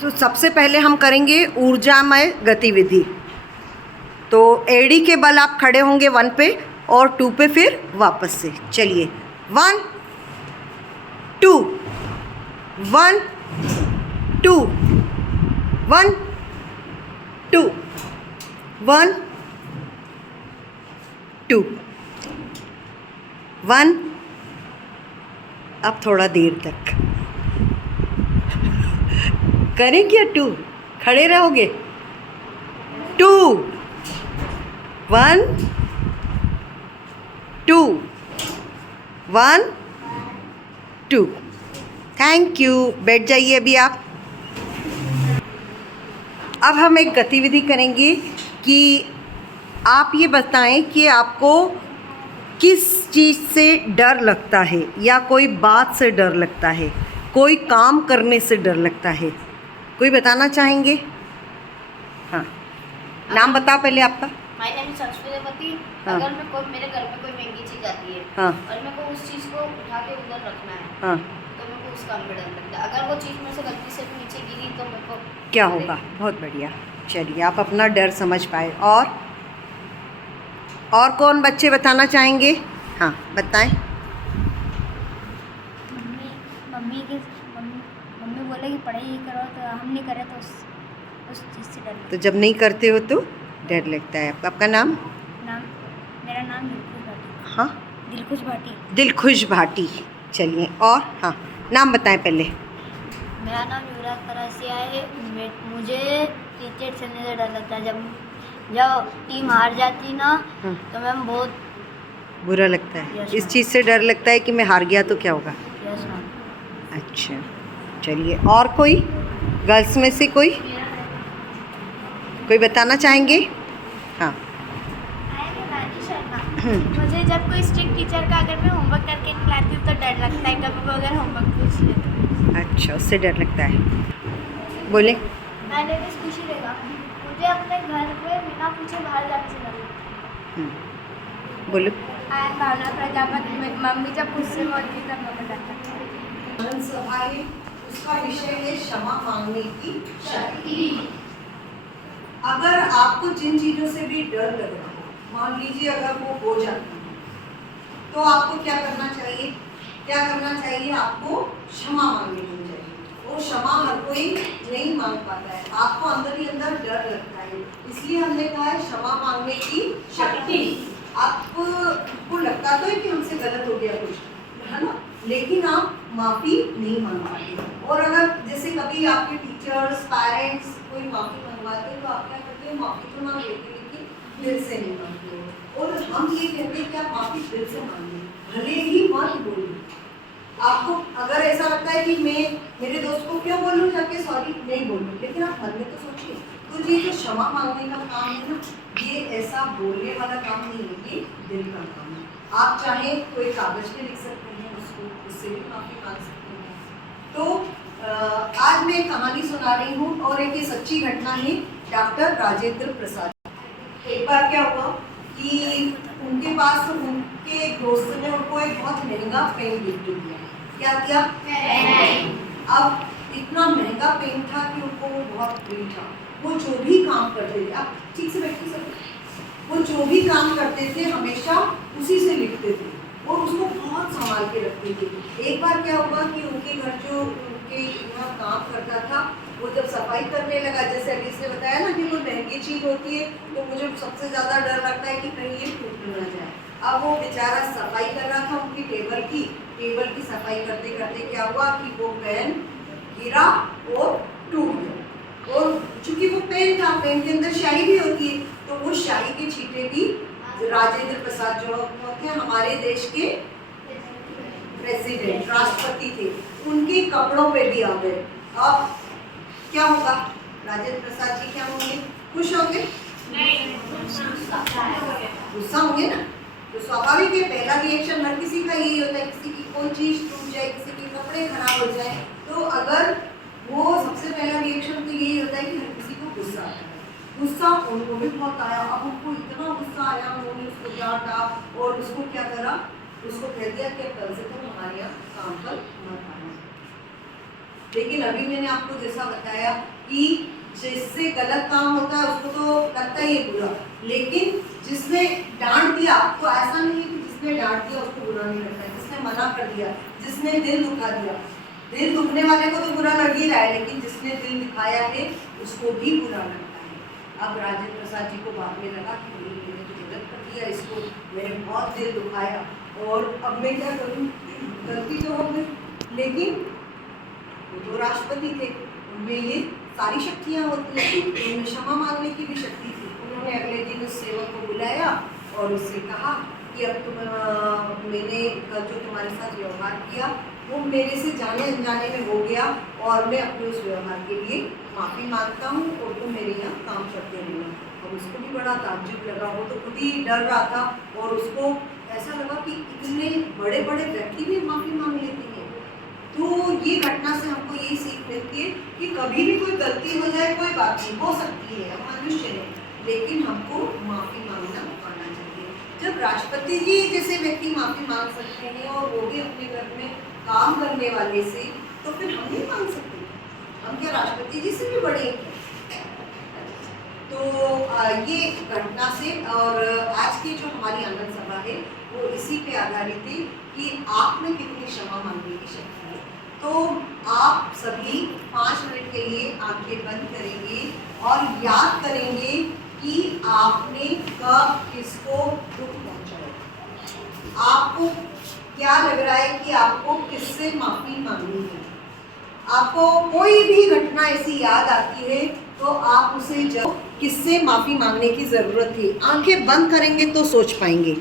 तो सबसे पहले हम करेंगे ऊर्जामय गतिविधि। तो एड़ी के बल आप खड़े होंगे 1 पे और 2 पे फिर वापस से। चलिए 1 2 1 2 1 2 1 2 1। अब थोड़ा देर तक करें क्या? 2 खड़े रहोगे। 2 1 2 1 2। Thank you. बैठ जाइए अभी आप। अब हम एक गतिविधि करेंगे कि आप ये बताएं कि आपको किस चीज़ से डर लगता है, या कोई बात से डर लगता है, कोई काम करने से डर लगता है। कोई बताना चाहेंगे? हाँ, नाम बताओ पहले आपका। माय नेम इज संस्कृति। हाँ। अगर मेरे घर में कोई महंगी चीज़ आती है, हाँ। और मेरे को उस चीज़ को उठा के उधर रखना है, हाँ, तो मेरे को उस काम में डर लगता है। अगर वो चीज़ मेरे से गलती से भी नीचे गिरी तो मेरे को क्या होगा? बहुत बढ़िया। चलिए, आप अपना डर समझ पाए। और कौन बच्चे बताना चाहेंगे? हाँ, बताएं। मम्मी बोले कि पढ़ाई करो, तो हम नहीं करे तो उस चीज़ से डर। तो जब नहीं करते हो तो डर लगता है। आपका नाम? मेरा नाम दिलखुश भाटी। हाँ, दिलखुश भाटी। दिलखुश भाटी। चलिए, और हाँ, नाम बताएं पहले। मेरा नाम युवराज फरासिया है। मुझे क्रिकेट खेलने से डर लगता है। जब टीम हार जाती ना, तो मैम बहुत बुरा लगता है। Yes, इस ma'am. चीज़ से डर लगता है कि मैं हार गया तो क्या होगा। Yes ma'am. अच्छा, चलिए, और कोई गर्ल्स में से कोई बताना चाहेंगे? हाँ। मुझे जब कोई स्ट्रिक्ट टीचर का अगर मैं होमवर्क करके नहीं लाती हूँ तो डर लगता है। कभी वो अगर होमवर्क पूछ ले तो। अच्छा, उससे डर लगता है। बोले। मैंने भी खुशी रहेगा। मुझे अपने घर में बिना पूछे बाहर जाने से डर लगता है। बोलो। I am Bhavna Prajapati. Mummy जब गुस्से में होती है तब मुझे डर लगता है। सभा है, उसका विषय है क्षमा मांगने की शक्ति। अगर आपको जिन चीज़ों से भी डर लग रहा हो, मान लीजिए अगर वो हो जाती है, तो आपको क्या करना चाहिए? आपको क्षमा मांगनी चाहिए। वो क्षमा हर कोई नहीं मांग पाता है। आपको अंदर ही अंदर डर लगता है, इसलिए हमने कहा है क्षमा मांगने की शक्ति। आपको लगता तो है कि हमसे गलत हो गया कुछ, है ना, लेकिन आप माफ़ी नहीं मांग पाते। और अगर जैसे कभी आपके टीचर्स, पेरेंट्स कोई माफ़ी मंगवाते हैं, तो आप क्या करते हो? माफ़ी तो मांग लेते हैं, लेकिन दिल से नहीं मांगते हो। और हम ये कहते हैं कि आप माफ़ी दिल से मांगिए, भले ही मत बोलिए। आपको अगर ऐसा लगता है कि मैं मेरे दोस्त को क्यों बोलूँ जाके सॉरी, नहीं बोलूँ, लेकिन आप मन में तो सोचिए। तो ये जो क्षमा मांगने का काम है ना, ये ऐसा बोलने वाला काम नहीं है, ये दिल का काम है। आप चाहे कोई कागज पे लिख सकते हैं उसको, उससे भी माफ़ी मांग सकते हैं। तो आज मैं एक कहानी सुना रही हूँ, और एक ये सच्ची घटना है डॉक्टर राजेंद्र प्रसाद। एक बार क्या हुआ कि उनके पास उनके एक दोस्त ने उनको एक बहुत महंगा पेन गिफ्ट दिया। क्या दिया? अब इतना महंगा पेन था कि उनको वो बहुत प्रिय था। वो जो भी काम करते थे, आप ठीक से बैठिए सब, वो जो भी काम करते थे हमेशा उसी से लिखते थे और उसको बहुत संभाल के रखते थे। एक बार क्या हुआ कि उनके घर जो उनके यहाँ काम करता था, वो जब सफाई करने लगा, जैसे अभी इसने बताया ना कि वो महंगी चीज़ होती है, तो मुझे सबसे ज़्यादा डर लगता है कि कहीं ये टूट ना जाए। अब वो बेचारा सफाई कर रहा था उनकी टेबल की सफाई करते करते क्या हुआ कि वो पेन गिरा और टूट गया। और चूंकि वो पेन था, पेन के अंदर स्याही भी होती है, तो वो स्याही के छींटे भी राजेंद्र प्रसाद जो थे हमारे देश के प्रेसिडेंट, राष्ट्रपति थे, उनके कपड़ों पे भी आ गए। अब क्या होगा? राजेंद्र प्रसाद जी क्या होंगे? खुश होंगे? गुस्सा होंगे ना। तो स्वाभाविक है, पहला रिएक्शन हर किसी का यही होता है। किसी की कोई चीज टूट जाए, किसी के कपड़े खराब हो जाए, तो अगर वो सबसे पहला रिएक्शन तो यही होता है कि हर किसी को गुस्सा आता है। गुस्सा उनको भी बहुत आया। अब उनको इतना गुस्सा आया, उन्होंने उसको डांटा और उसको क्या करा, उसको कह दिया कि कल से तुम हमारे यहाँ काम पर मत आना। लेकिन अभी मैंने आपको जैसा बताया कि जिससे गलत काम होता है उसको तो लगता ही है बुरा, लेकिन जिसने डांट दिया तो ऐसा नहीं है कि जिसने डांट दिया उसको बुरा नहीं लगता है, जिसने मना कर दिया, जिसने दिल दुखा दिया, दिल दुखने वाले को तो बुरा लग ही रहा है, लेकिन जिसने दिल दिखाया है उसको भी बुरा लगता है। अब राजेंद्र प्रसाद जी को बाद में लगा कि मैंने तो गलत कर दिया, इसको मैंने बहुत दिल दुखाया और अब मैं क्या करूँ, गलती तो हो गई, लेकिन वो तो राष्ट्रपति थे, उनमें ये सारी शक्तियाँ होती हैं, उनमें क्षमा मांगने की भी शक्ति थी। उन्होंने अगले दिन उस सेवक को बुलाया और उससे कहा कि अब मैंने जो तुम्हारे साथ व्यवहार किया वो मेरे से जाने अनजाने में हो गया और मैं अपने उस व्यवहार के लिए माफ़ी मांगता हूँ और तुम मेरे यहाँ काम करते रहना। अब उसको भी बड़ा ताज्जुब लगा, वो तो खुद ही डर रहा था और उसको ऐसा लगा कि इतने बड़े बड़े व्यक्ति भी माफ़ी मांग लेते हैं। तो ये घटना से हमको यही सीख मिलती है कि कभी भी कोई गलती हो जाए कोई बात नहीं, हो सकती है, हम मनुष्य हैं, लेकिन हमको माफ़ी मांगना आना चाहिए। जब राष्ट्रपति जी जैसे व्यक्ति माफ़ी मांग सकते हैं और वो भी अपने घर में काम करने वाले से, तो फिर हम नहीं मांग सकते? हम क्या राष्ट्रपति जी से भी बड़े हैं? तो ये घटना से और आज की जो हमारी आनंद सभा है वो इसी पे आधारित है कि आप में कितनी क्षमा मांगने की शक्ति है। तो आप सभी 5 मिनट के लिए आंखें बंद करेंगे और याद करेंगे कि आपने कब किसको दुख पहुंचाया। आपको क्या लग रहा है कि आपको किससे माफ़ी मांगनी है? आपको कोई भी घटना ऐसी याद आती है तो आप उसे जब किससे माफ़ी मांगने की ज़रूरत है, आंखें बंद करेंगे तो सोच पाएंगे।